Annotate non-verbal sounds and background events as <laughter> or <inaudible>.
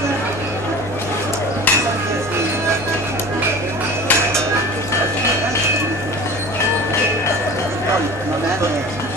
<laughs> um, Thank <not bad. laughs> you.